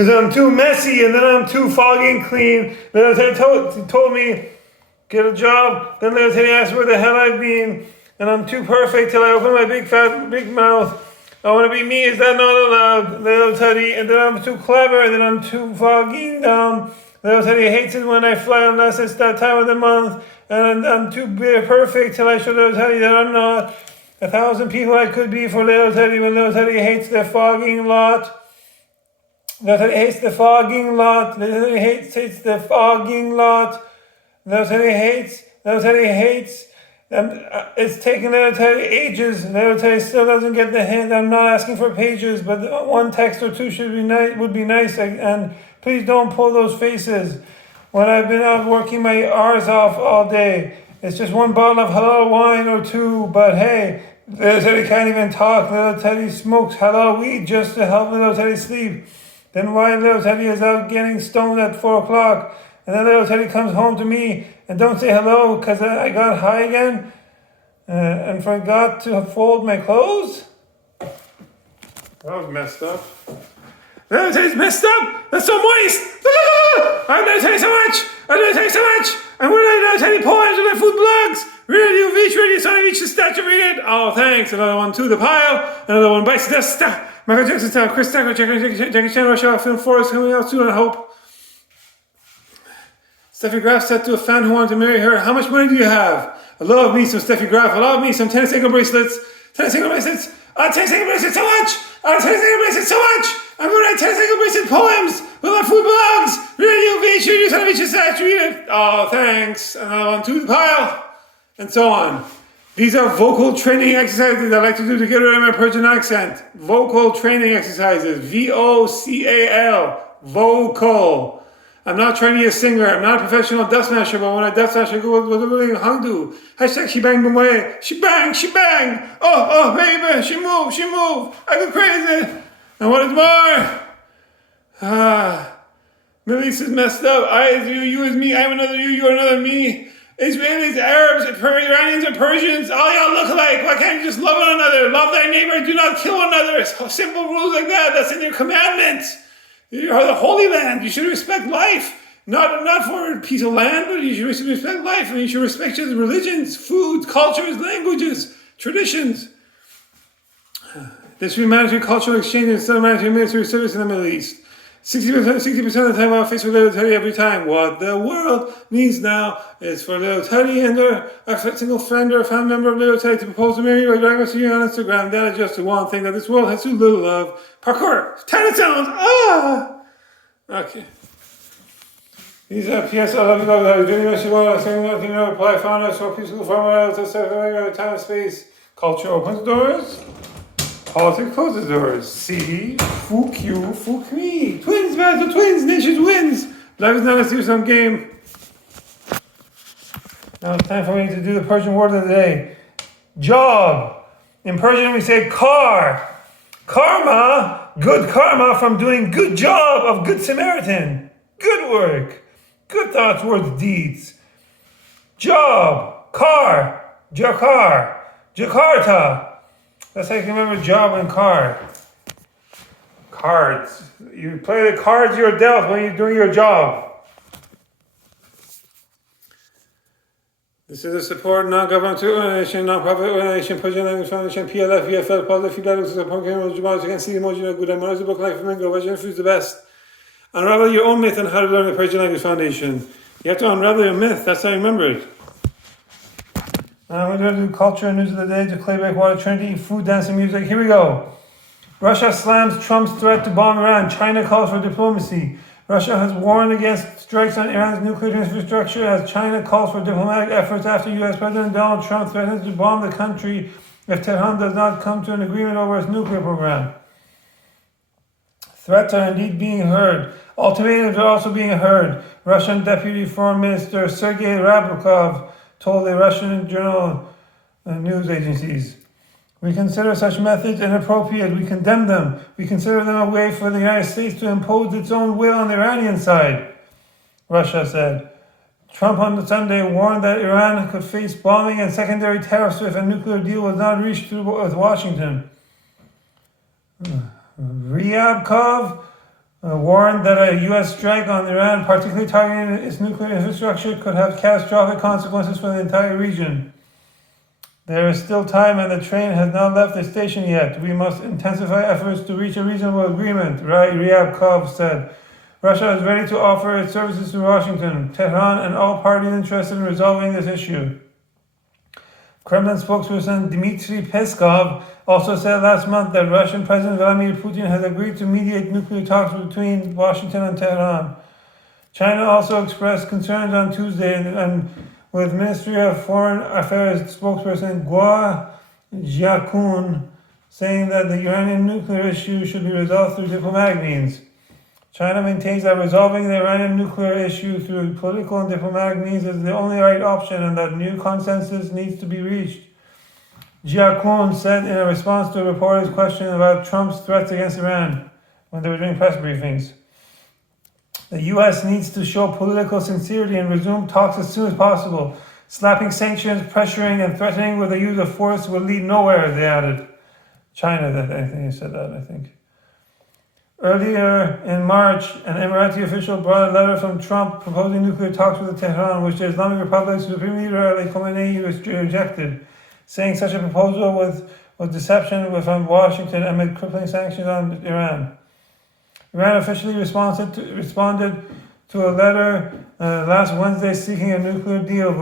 because I'm too messy, and then I'm too foggy and clean. Then he told me, get a job. Then he asked where the hell I've been, and I'm too perfect till I open my big mouth. I want to be me, is that not allowed? Little Teddy, and then I'm too clever, and then I'm too foggy and dumb. Little Teddy hates it when I fly unless it's that time of the month, and I'm too perfect till I show Little Teddy that I'm not. 1,000 people I could be for Little Teddy, when Little Teddy hates the fogging lot. Little Teddy hates the fogging lot. Little Teddy hates the fogging lot. Little Teddy hates. It's taken Little Teddy ages. Little Teddy still doesn't get the hint. I'm not asking for pages, but one text or two would be nice. And please don't pull those faces. When I've been out working my R's off all day, it's just one bottle of halal wine or two. But hey, Little Teddy can't even talk. Little Teddy smokes halal weed just to help Little Teddy sleep. Then why Little Teddy is out getting stoned at 4 o'clock? And then Little Teddy comes home to me and don't say hello because I got high again and forgot to fold my clothes? That was messed up. Little Teddy's messed up? That's so moist! I'm Little Teddy so much! I'm Little Teddy so much! I'm writing Little Teddy poems with my food blogs! Radio Beach, Radio Sonny Beach, the statue read it! Oh, thanks! Another one to the pile! Another one bites the dust! Michael Jackson style, Chris Tucker, Jackie Chan, Russia, Film Forest, coming out soon, I hope. Steffi Graf said to a fan who wanted to marry her, how much money do you have? I love me some Steffi Graf. I love me some tennis ankle bracelets. Tennis ankle bracelets so much. Tennis ankle bracelets so much. I'm going to write tennis ankle bracelet poems with my food blogs. Radio Beach, Radio Sonny Beach, read it. Oh, thanks. Another one to the pile. And so on. These are vocal training exercises I like to do to get rid of my Persian accent. Vocal training exercises. VOCAL. Vocal. I'm not trying to be a singer. I'm not a professional dust smasher, but when I dust smash, I go with a really hangdu. Hashtag she bang my way. She bang. Oh, baby, she move. I go crazy. And what is more? Middle East is messed up. I is you is me. I'm another you are another me. Israelis, Arabs, Iranians, and Persians, all y'all look alike. Why can't you just love one another? Love thy neighbor, do not kill one another. Simple rules like that. That's in your commandments. You are the Holy Land. You should respect life. Not for a piece of land, but you should respect life. And you should respect your religions, foods, cultures, languages, traditions. This humanitarian cultural exchange is still humanitarian military service in the Middle East. 60% of the time I'll face with Little Teddy every time. What the world needs now is for Little Teddy and a single friend or a family member of Little Teddy to propose to marry or drag us to you on Instagram. That is just the one thing that this world has too little of. Parkour! Tennis sounds! Okay. These are PS, I love you, I was doing this, you want to say one thing, reply, found us, so peaceful, farmer, time and space. Culture opens doors. Politics closes doors. See? Fuck you, fuck me. Twins, battle twins, nations wins. Life is not a zero-sum game. Now it's time for me to do the Persian word of the day. Job. In Persian we say kar. Karma, good karma from doing good job of good Samaritan. Good work. Good thoughts, words, deeds. Job. Car. Jakar. Jakarta. That's how you can remember job and car. Cards. You play the cards you're dealt when you're doing your job. This is a support non-governmental organization, non-profit organization, Persian Language Foundation, PLF, VFL, Positive Feedback, support you can see the emoji of good emoji, the book Life of Mingo, Persian Food is the best. Unravel your own myth on how to learn the Persian Language Foundation. You have to unravel your myth, that's how you remember it. We're going to do culture and news of the day to clay breakwater, Trinity, food, dance, and music. Here we go. Russia slams Trump's threat to bomb Iran. China calls for diplomacy. Russia has warned against strikes on Iran's nuclear infrastructure as China calls for diplomatic efforts after U.S. President Donald Trump threatens to bomb the country if Tehran does not come to an agreement over its nuclear program. Threats are indeed being heard. Ultimatums are also being heard. Russian Deputy Foreign Minister Sergei Ryabkov told the Russian journal news agencies. We consider such methods inappropriate. We condemn them. We consider them a way for the United States to impose its own will on the Iranian side, Russia said. Trump on Sunday warned that Iran could face bombing and secondary tariffs if a nuclear deal was not reached with Washington. Ryabkov warned that a U.S. strike on Iran, particularly targeting its nuclear infrastructure, could have catastrophic consequences for the entire region. There is still time and the train has not left the station yet. We must intensify efforts to reach a reasonable agreement, Ryabkov said. Russia is ready to offer its services to Washington, Tehran, and all parties interested in resolving this issue. Kremlin spokesperson Dmitry Peskov also said last month that Russian President Vladimir Putin has agreed to mediate nuclear talks between Washington and Tehran. China also expressed concerns on Tuesday and with Ministry of Foreign Affairs spokesperson Guo Jiakun saying that the Iranian nuclear issue should be resolved through diplomatic means. China maintains that resolving the Iranian nuclear issue through political and diplomatic means is the only right option and that new consensus needs to be reached. Jiakun said in a response to a reporter's question about Trump's threats against Iran when they were doing press briefings. The U.S. needs to show political sincerity and resume talks as soon as possible. Slapping sanctions, pressuring, and threatening with the use of force will lead nowhere, they added. China, I think he said that, I think. Earlier in March, an Emirati official brought a letter from Trump proposing nuclear talks with Tehran, which the Islamic Republic's Supreme Leader Ali Khamenei rejected, saying such a proposal was deception from Washington amid crippling sanctions on Iran. Iran officially responded to a letter last Wednesday seeking a nuclear deal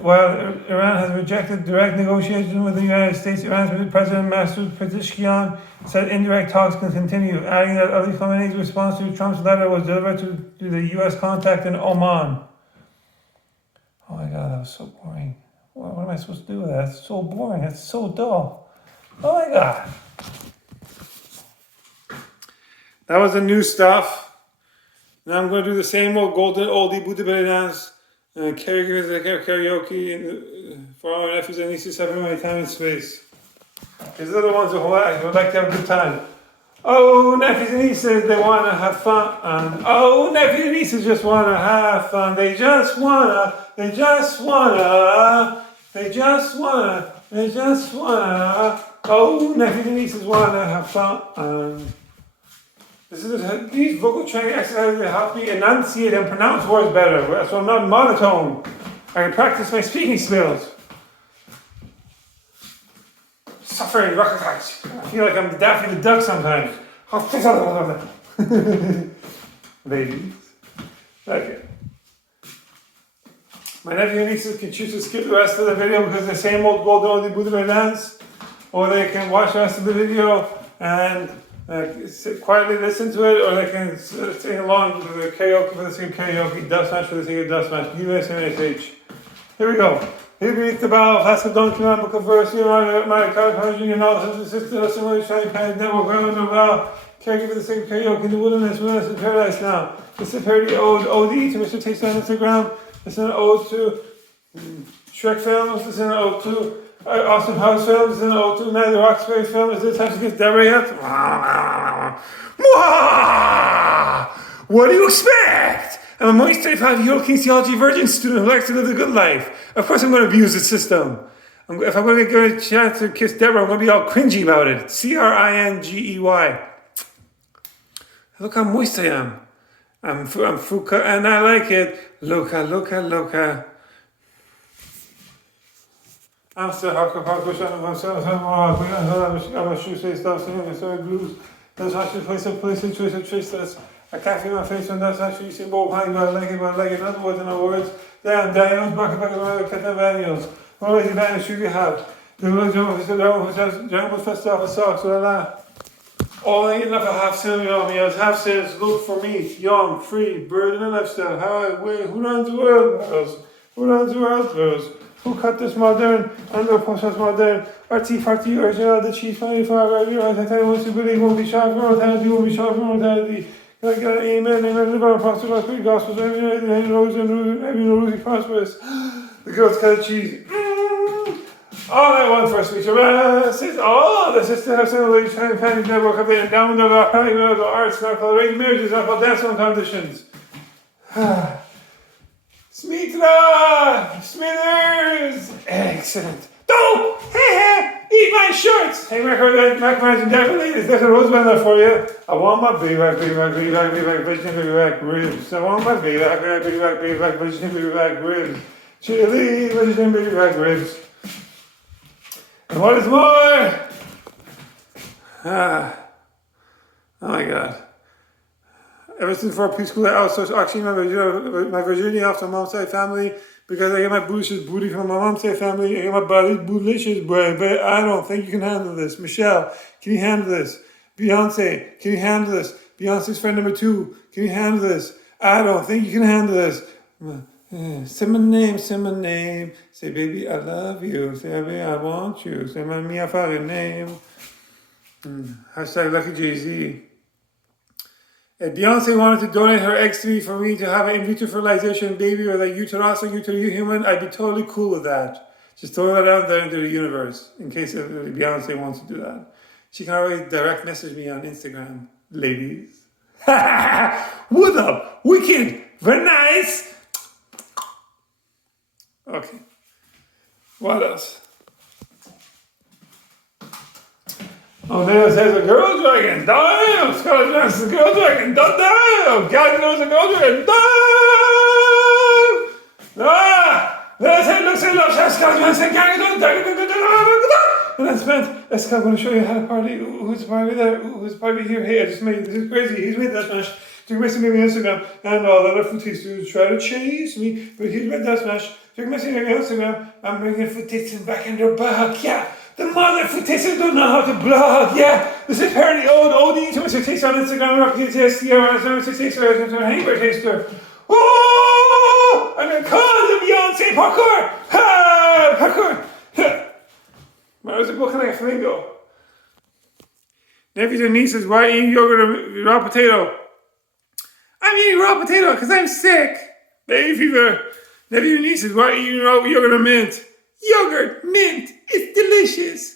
while Iran has rejected direct negotiations with the United States. Iran's President Masoud Pezeshkian said indirect talks can continue, adding that Ali Khamenei's response to Trump's letter was delivered to the U.S. contact in Oman. Oh my God, that was so boring. What am I supposed to do with that? It's so boring. It's so dull. Oh my God. That was the new stuff. Now I'm going to do the same old golden oldie booty belly dance and karaoke for all my nephews and nieces having my time and space. These are the ones who would like to have a good time. Oh, nephews and nieces, they want to have fun. Oh, nephews and nieces just want to have fun. They just want to. Oh, nephews and nieces want to have fun. These vocal training exercises help me enunciate and pronounce words better, so I'm not monotone. I can practice my speaking skills. Suffering rock attacks. I feel like I'm Daffy the Duck sometimes. Ladies. Okay. My nephew and nieces can choose to skip the rest of the video because the same old golden oldie booty dance, or they can watch the rest of the video and quietly listen to it, or they can sing along to the karaoke for the sake of karaoke, dust match for the sake of dust match, USMSH. Here we go. Here beneath the bow, flask of Don Quixote, book of verse, my card, Persian, analysis, assisted us in my shining pad, never ground of vow, caregiver for the sake of karaoke in the wilderness in paradise now. This is a parody ode to Mr. Taste on Instagram. This is an ode to Shrek films. This is an ode to Austin House films. This is an ode to Night of the Roxbury film. Is it time to get Deborah yet? What do you expect? I'm a moist 35-year-old kinesiology virgin student who likes to live the good life. Of course I'm going to abuse the system. If I'm going to get a chance to kiss Deborah, I'm going to be all cringy about it. CRINGEY. Look how moist I am. I'm Fuka and I like it. Loca, loca, loca. I'm still I'm a shoe say stuff, so blues. That's actually place of choice of traceless. I can't feel my face when that's actually see more behind, but I like it, in other words, damn, Daniels, back of Captain Daniels. What is the band shoe you have? The little Jumbo Fest off a socks, all I enough a half silly on me, as half says, look for me, young, free, bird in a lifestyle, how I weigh, who runs the world, girls? Who runs the world, girls? Who cut this modern, under post modern, RT40 original, the cheese 25, I realize that I want to believe won't be sharp for mortality, won't be sharp for mortality. Like amen, live our prosperous, our three gospels, every rose and every rosy prosperous. The girl's cut of cheese. All I want for a speech around is all the sister have some ladies trying panties never woke up in and down with our arts, not called arranged marriages, not called dance on competitions. Smithers! Excellent. Don't! eat my shorts. Hey, Macarons, definitely, there's a rose band there for you. I want my big back, vegetable ribs. I want my big back, vegetable ribs. Chili, vegetable ribs. And what is more? Oh my God. Ever since for preschool, I also actually my virginity off to my mom's side family because I get my bootylicious booty from my mom's side family. I get my body bootylicious, but I don't think you can handle this. Michelle, can you handle this? Beyonce, can you handle this? Beyonce's friend number 2, can you handle this? I don't think you can handle this. Say my name, say my name. Say, baby, I love you. Say, baby, I want you. Say, my mia fare name. Hashtag Lucky Jay-Z. If Beyonce wanted to donate her eggs to me for me to have an in vitro fertilization baby or like uterus or human, I'd be totally cool with that. Just throw that out there into the universe in case Beyonce wants to do that. She can always direct message me on Instagram, ladies. What up? Wicked. Very nice. Okay. What else? Oh, there's a girl dragon. Damn! Scarlett Johansson's a girl dragon. Damn! God knows a girl dragon. Damn! Ah! Let's say, Scarlett Johansson. And that's meant, I'm going to show you how to party. Who's party there? Who's party here? Hey, I just made this is crazy. He's made that smash. Took messing me on Instagram, and all the other footies to try to chase me, but he's made that smash. Took messing me on Instagram. I'm bringing footies back in their bag. Yeah. The mother footies don't know how to blog, yeah. This is apparently old to Mr. Taster on Instagram, Rocky Taster, Mr. Taster, Haber Taster. Oh! I'm gonna call the Beyonce parkour! Ha! Parkour! Where was it looking like a flamingo? Nephews and nieces, why eat yogurt or raw potato? I'm eating raw potato because I'm sick. Baby fever. Nephews and nieces, why eating raw yogurt or mint? Yogurt, mint, it's delicious.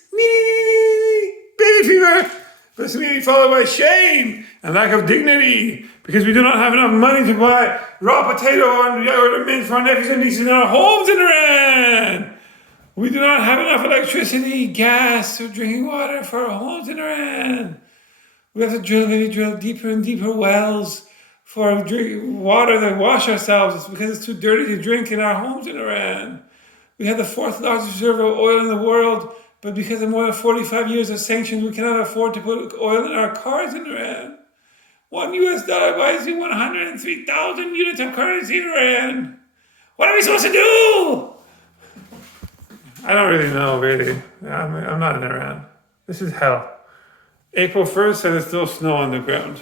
Baby fever. But it's immediately followed by shame and lack of dignity because we do not have enough money to buy raw potato and yogurt or mint for our nephews and nieces in our homes in Iran. We do not have enough electricity, gas, or drinking water for our homes in Iran. We have to drill deeper and deeper wells for water to wash ourselves because it's too dirty to drink in our homes in Iran. We have the 4th largest reserve of oil in the world, but because of more than 45 years of sanctions, we cannot afford to put oil in our cars in Iran. $1 buys you 103,000 units of currency in Iran. What are we supposed to do? I don't really know, really. I'm not in Iran. This is hell. April 1st, and there's still snow on the ground.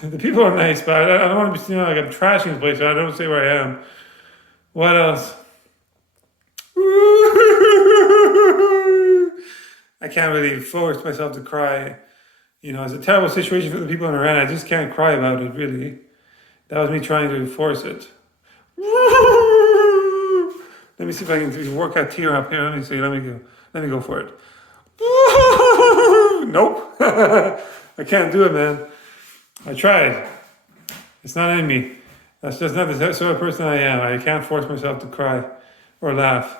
The people are nice, but I don't want to be seen like I'm trashing the place, so I don't say where I am. What else? I can't really force myself to cry. You know, it's a terrible situation for the people in Iran. I just can't cry about it, really. That was me trying to force it. Let me see if I can work that tear up here. Let me see. Let me go for it. Nope. I can't do it, man. I tried. It's not in me. That's just not the sort of person I am. I can't force myself to cry or laugh.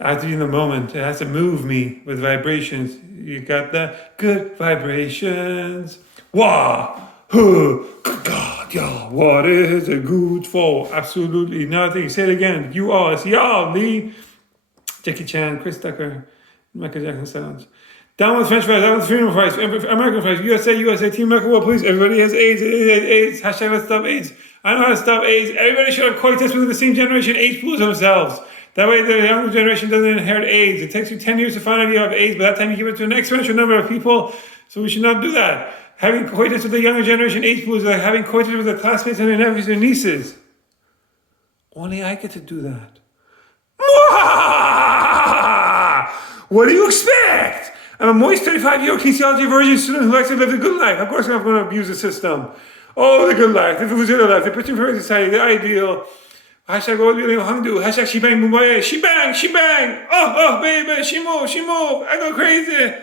I have to be in the moment. It has to move me with vibrations. You got the good vibrations. Wah! Huh! God, yeah. What is it good for? Absolutely nothing. Say it again. You are. It's y'all. Lee. Jackie Chan. Chris Tucker. Michael Jackson sounds. Down with French fries, down with freedom fries, American fries, USA, Team America World Police, everybody has AIDS, hashtag let's stop AIDS. I know how to stop AIDS. Everybody should have coitus within the same generation AIDS pools themselves. That way the younger generation doesn't inherit AIDS. It takes you 10 years to find out you have AIDS, by that time you give it to an exponential number of people, so we should not do that. Having coitus with the younger generation AIDS pools is like having coitus with their classmates and their nephews and nieces. Only I get to do that. What do you expect? I'm a moist 35-year-old kinesiology virgin student who likes to live the good life. Of course I'm going to abuse the system. Oh, the good life. If it was the other life, the picture perfect society, the ideal. Hashtag old William Hangdu. Hashtag shebang Mumbai. Shebang. Oh, baby. She move. I go crazy.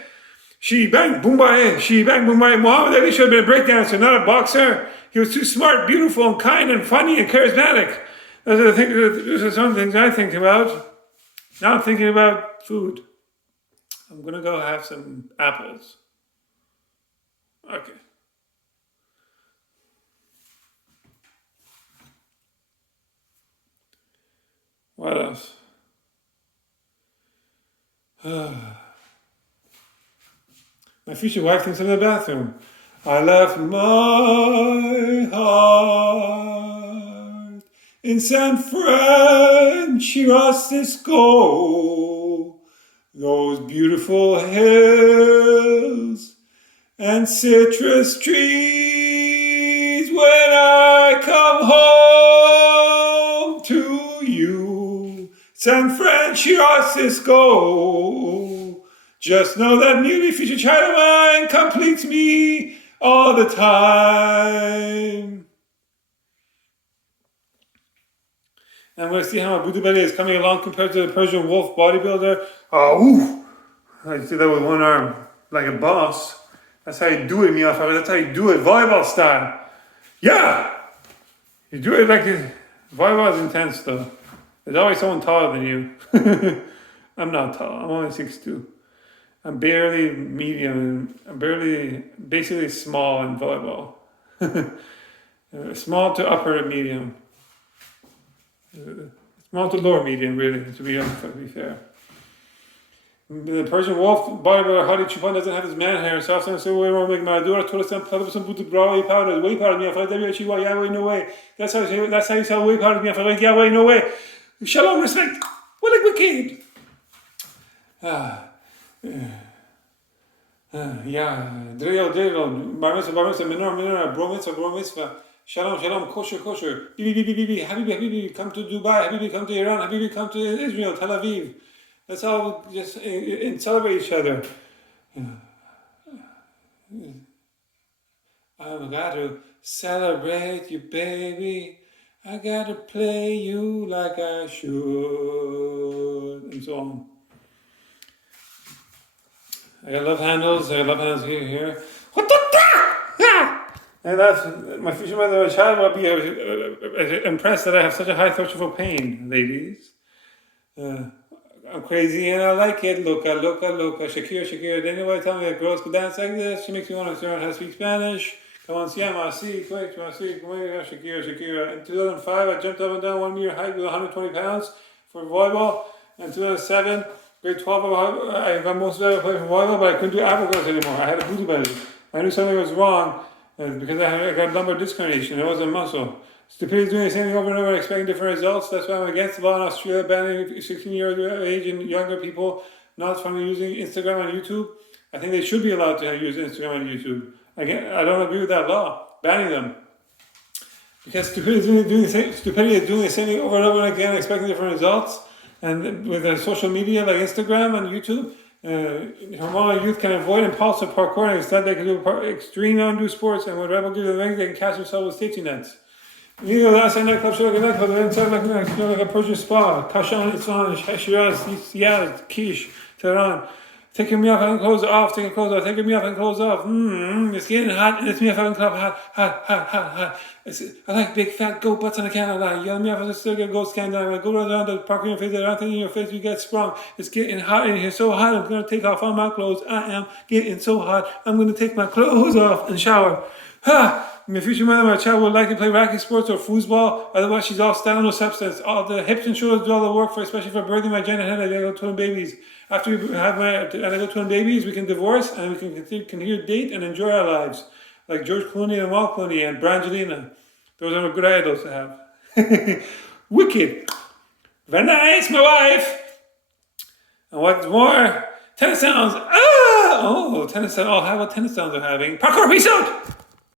Shebang Mumbai. Muhammad Ali should have been a breakdancer, not a boxer. He was too smart, beautiful, and kind, and funny, and charismatic. Those are some things I think about. Now I'm thinking about food. I'm gonna go have some apples. Okay. What else? My future wife thinks I'm in the bathroom. I left my heart in San Francisco. Those beautiful hills and citrus trees. When I come home to you, San Francisco. Just know that newly future child of mine completes me all the time. And I'm going to see how my Buddha belly is coming along compared to the Persian wolf bodybuilder. Oh, I did that with one arm, like a boss. That's how you do it, Mia. That's how you do it, volleyball style. Yeah! You do it like volleyball is intense, though. There's always someone taller than you. I'm not tall. I'm only 6'2". I'm barely medium. I'm basically small in volleyball. Small to upper medium. Small to lower medium, really, to be fair. The Persian wolf bodybuilder Hadi Chupan doesn't have his man hair, so often say, wait, we're making my daughter told us some put whey powder, me. Yeah, way, no way. That's how you sell whey powder, me. Yeah, way, no way. Shalom, respect. What like wicked? Yeah, drill, bar mitzvah, menorah, bro mitzvah. Shalom, kosher, bibi, habibi, come to Dubai, habibi, come to Iran, habibi, come to Israel, Tel Aviv. Let's all just celebrate each other. I've got to celebrate you, baby. I got to play you like I should, and so on. I got love handles here. And that's my future mother, my child will be impressed that I have such a high threshold for pain, ladies. I'm crazy and I like it. Loca. Shakira. Then nobody tell me that girls can dance like this. She makes me want to learn how to speak Spanish. Come on, Shakira. In 2005, I jumped up and down 1 meter height with 120 pounds for volleyball. In 2007, grade 12, I got most of that play for volleyball, but I couldn't do apple girls anymore. I had a booty belly. I knew something was wrong because I got lumbar disc herniation. It wasn't muscle. Stupidity is doing the same thing over and over and expecting different results. That's why I'm against the law in Australia banning 16-year age and younger people not from using Instagram and YouTube. I think they should be allowed to use Instagram and YouTube. Again, I don't agree with that law, banning them. Because stupidity is doing the same thing over and over and again, expecting different results. And with social media like Instagram and YouTube, hormonal youth can avoid impulsive parkour, and instead they can do extreme undo sports, and when rebel gives them they can catch themselves with safety nets. You know, last night nightclub, show like a nightclub, inside like a Persian spa, Kashan, Islan, Shiraz, Yaz, Kish, Tehran. Taking me off and clothes off, taking clothes off, taking me off and clothes off. It's getting hot, and it's me off and club hot. I like big fat goat butts on the Canada. Yell me off, I still get goat scan down. I go around the park in your face, I don't think in your face, you get sprung. It's getting hot in here, so hot, I'm gonna take off all my clothes. I am getting so hot, I'm gonna take my clothes off and shower. My future mother, my child would like to play racket sports or foosball. Otherwise, she's all style, no substance. All the hips and shoulders do all the work for, especially for birthing my genital head. I go twin babies. After we have I go twin babies, we can divorce and we can continue to date and enjoy our lives, like George Clooney and Walt Clooney and Brangelina. Those are good idols to have. Wicked, very nice, my wife. And what's more, tennis sounds. Tennis sounds. Oh, how about tennis sounds are having? Parkour, peace out.